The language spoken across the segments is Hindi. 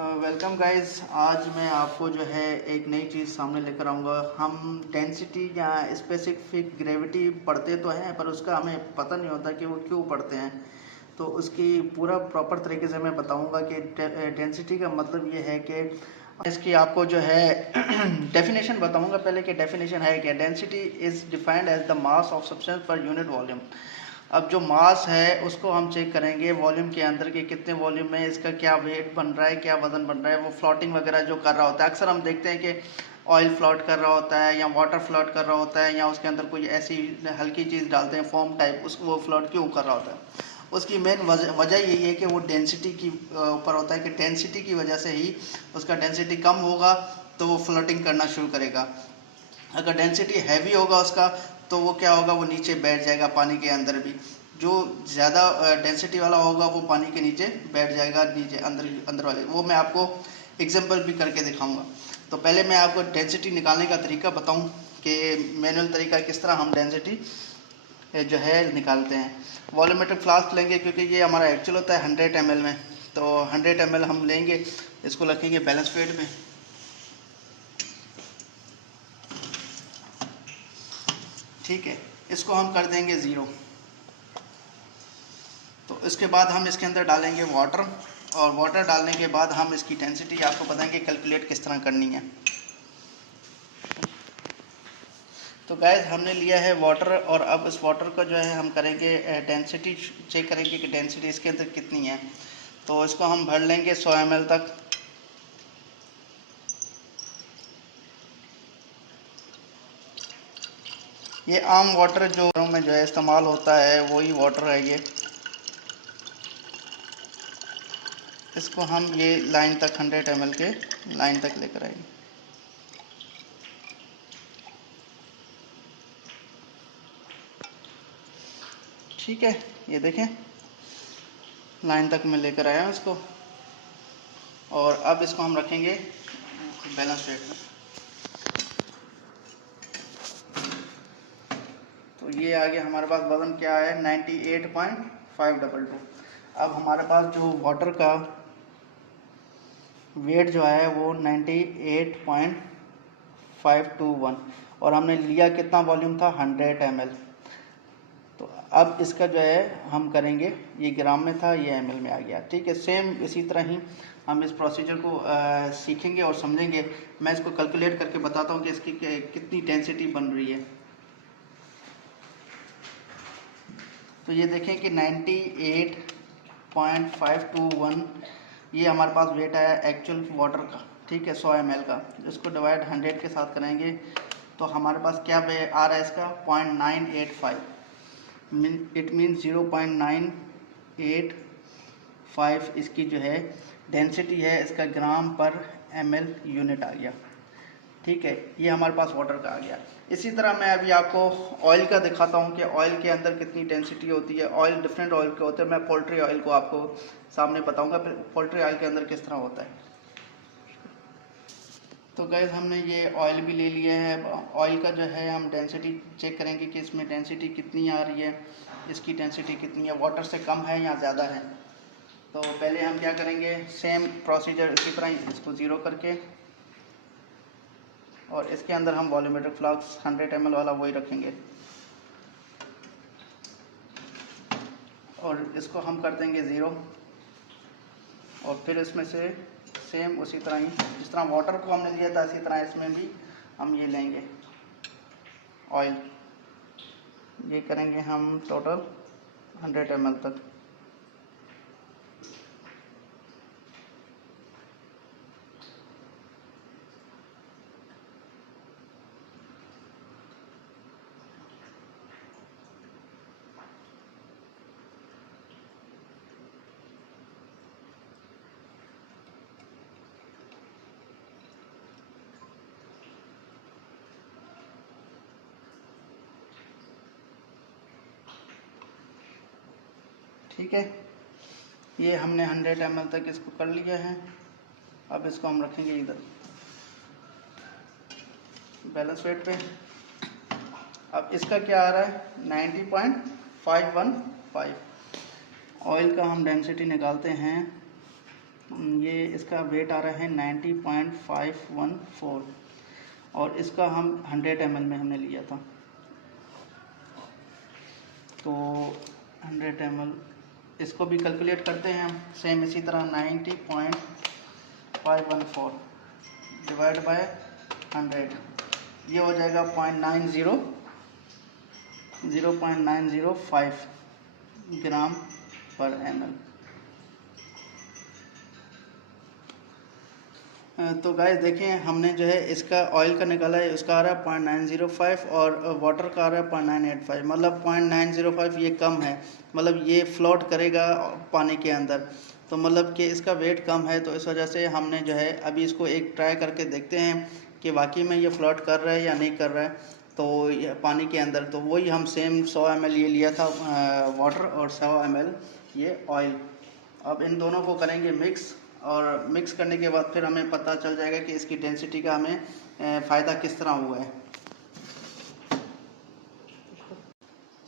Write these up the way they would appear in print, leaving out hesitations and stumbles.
Welcome guys. आज मैं आपको जो है एक नई चीज़ सामने लेकर आऊँगा। हम डेंसिटी या स्पेसिफिक ग्रेविटी पढ़ते तो हैं, पर उसका हमें पता नहीं होता कि वो क्यों पढ़ते हैं। तो उसकी पूरा प्रॉपर तरीके से मैं बताऊँगा कि डेंसिटी का मतलब ये है कि इसकी आपको जो है डेफिनेशन बताऊँगा पहले कि डेफिनेशन है क्या। Density is defined as the mass of substance per unit volume. अब जो मास है उसको हम चेक करेंगे वॉल्यूम के अंदर के कितने वॉल्यूम में इसका क्या वेट बन रहा है, क्या वजन बन रहा है। वो फ्लोटिंग वगैरह जो कर रहा होता है, अक्सर हम देखते हैं कि ऑयल फ्लोट कर रहा होता है या वाटर फ्लोट कर रहा होता है या उसके अंदर कोई ऐसी हल्की चीज़ डालते हैं फोम टाइप, उसको वो फ्लोट क्यों कर रहा होता है। उसकी मेन वजह यही है कि वो डेंसिटी की ऊपर होता है कि डेंसिटी की वजह से ही उसका डेंसिटी कम होगा तो वो फ्लोटिंग करना शुरू करेगा। अगर डेंसिटी हैवी होगा उसका तो वो क्या होगा, वो नीचे बैठ जाएगा पानी के अंदर भी। जो ज़्यादा डेंसिटी वाला होगा वो पानी के नीचे बैठ जाएगा, नीचे अंदर अंदर वाले। वो मैं आपको एग्जांपल भी करके दिखाऊंगा। तो पहले मैं आपको डेंसिटी निकालने का तरीका बताऊं कि मैनुअल तरीका किस तरह हम डेंसिटी जो है निकालते हैं। वॉल्यूमेट्रिक फ्लास्क लेंगे क्योंकि ये हमारा एक्चुअल होता है 100 ml में। तो 100 ml हम लेंगे, इसको रखेंगे बैलेंस वेट में। ठीक है, इसको हम कर देंगे 0। तो इसके बाद हम इसके अंदर डालेंगे वाटर, और वाटर डालने के बाद हम इसकी डेंसिटी आपको बताएंगे कैलकुलेट किस तरह करनी है। तो गैस हमने लिया है वाटर, और अब इस वाटर का जो है हम करेंगे डेंसिटी चेक करेंगे कि डेंसिटी इसके अंदर कितनी है। तो इसको हम भर लेंगे 100 ml तक। ये आम वाटर जो में जो है इस्तेमाल होता है वही वाटर है ये। इसको हम ये लाइन तक 100 ml के लाइन तक लेकर आएंगे। ठीक है, ये देखें लाइन तक मैं लेकर आया हूँ इसको, और अब इसको हम रखेंगे बैलेंस वेट में। तो ये आ गया हमारे पास, वज़न क्या है 98.522। अब हमारे पास जो वाटर का वेट जो है वो 98.521, और हमने लिया कितना वॉल्यूम था 100 ml। तो अब इसका जो है हम करेंगे, ये ग्राम में था ये ml में आ गया। ठीक है, सेम इसी तरह ही हम इस प्रोसीजर को सीखेंगे और समझेंगे। मैं इसको कैलकुलेट करके बताता हूँ कि इसकी कितनी डेंसिटी बन रही है। तो ये देखें कि 98.521 ये हमारे पास वेट आया एक्चुअल वाटर का। ठीक है, 100 ml का। इसको डिवाइड 100 के साथ करेंगे तो हमारे पास क्या आ रहा है इसका 0.985। इट मीन 0.985 इसकी जो है डेंसिटी है, इसका ग्राम पर ml यूनिट आ गया। ठीक है, ये हमारे पास वाटर का आ गया। इसी तरह मैं अभी आपको ऑयल का दिखाता हूँ कि ऑयल के अंदर कितनी डेंसिटी होती है। ऑयल डिफरेंट ऑयल के होते हैं, मैं पोल्ट्री ऑयल को आपको सामने बताऊँगा पोल्ट्री ऑयल के अंदर किस तरह होता है। तो गैस हमने ये ऑयल भी ले लिए हैं। ऑयल का जो है हम डेंसिटी चेक करेंगे कि इसमें डेंसिटी कितनी आ रही है, इसकी डेंसिटी कितनी है, वाटर से कम है या ज़्यादा है। तो पहले हम क्या करेंगे, सेम प्रोसीजर इसी तरह इसको 0 करके, और इसके अंदर हम वॉल्यूमेट्रिक फ्लास्क 100 ml वाला वही रखेंगे, और इसको हम कर देंगे 0। और फिर इसमें से सेम उसी तरह ही जिस तरह वाटर को हमने लिया था इसी तरह इसमें भी हम ये लेंगे ऑयल। ये करेंगे हम टोटल 100 ml तक। ठीक है, ये हमने 100 ml तक इसको कर लिया है। अब इसको हम रखेंगे इधर बैलेंस वेट पे। अब इसका क्या आ रहा है 90.515। ऑयल का हम डेंसिटी निकालते हैं ये इसका वेट आ रहा है 90.514 और इसका हम 100 ml में हमने लिया था। तो 100 ml इसको भी कैलकुलेट करते हैं हम सेम इसी तरह 90.514 डिवाइड बाय 100, ये हो जाएगा 0.905 ग्राम पर ml। तो गाइस देखें हमने जो है इसका ऑयल का निकाला है, उसका आ रहा है 0.905 और वाटर का आ रहा है 0.985, मतलब 0.905 ये कम है, मतलब ये फ्लोट करेगा पानी के अंदर, तो मतलब कि इसका वेट कम है। तो इस वजह से हमने जो है अभी इसको एक ट्राई करके देखते हैं कि वाकई में ये फ्लोट कर रहा है या नहीं कर रहा है। तो ये पानी के अंदर तो वही हम सेम 100 ml ये लिया था वाटर और 100 ml ये ऑयल। अब इन दोनों को करेंगे मिक्स, और मिक्स करने के बाद फिर हमें पता चल जाएगा कि इसकी डेंसिटी का हमें फ़ायदा किस तरह हुआ है।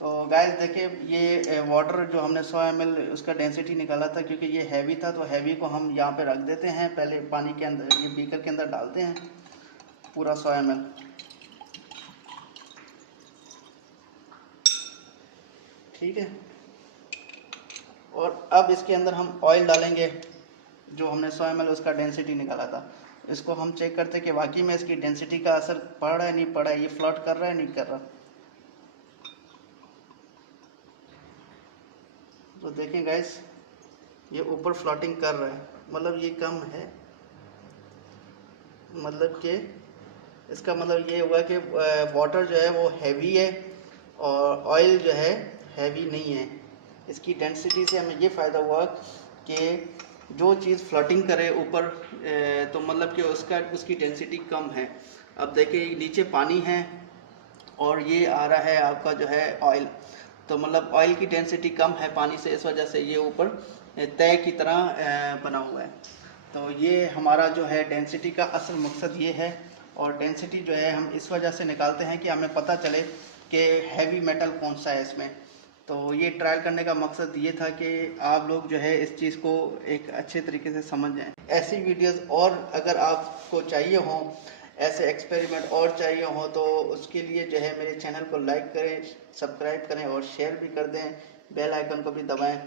तो गाइस देखिए ये वाटर जो हमने 100 ml उसका डेंसिटी निकाला था, क्योंकि ये हैवी था तो हैवी को हम यहाँ पे रख देते हैं, पहले पानी के अंदर ये बीकर के अंदर डालते हैं पूरा 100 ml। ठीक है, और अब इसके अंदर हम ऑयल डालेंगे जो हमने 100 ml उसका डेंसिटी निकाला था। इसको हम चेक करते हैं कि वाकई में इसकी डेंसिटी का असर पड़ रहा है नहीं पड़ रहा है, ये फ्लोट कर रहा है नहीं कर रहा। तो देखें गाइस ये ऊपर फ्लोटिंग कर रहा है, मतलब ये कम है, मतलब कि इसका मतलब ये हुआ कि वाटर जो है वो हैवी है और ऑयल जो है हैवी नहीं है। इसकी डेंसिटी से हमें ये फ़ायदा हुआ कि जो चीज़ फ्लोटिंग करे ऊपर तो मतलब कि उसकी डेंसिटी कम है। अब देखिए नीचे पानी है और ये आ रहा है आपका जो है ऑयल, तो मतलब ऑयल की डेंसिटी कम है पानी से, इस वजह से ये ऊपर तय की तरह बना हुआ है। तो ये हमारा जो है डेंसिटी का असल मकसद ये है, और डेंसिटी जो है हम इस वजह से निकालते हैं कि हमें पता चले कि हैवी मेटल कौन सा है इसमें। तो ये ट्रायल करने का मकसद ये था कि आप लोग जो है इस चीज़ को एक अच्छे तरीके से समझ जाएं। ऐसी वीडियोस और अगर आपको चाहिए हों, ऐसे एक्सपेरिमेंट और चाहिए हों, तो उसके लिए जो है मेरे चैनल को लाइक करें, सब्सक्राइब करें और शेयर भी कर दें, बेल आइकन को भी दबाएं।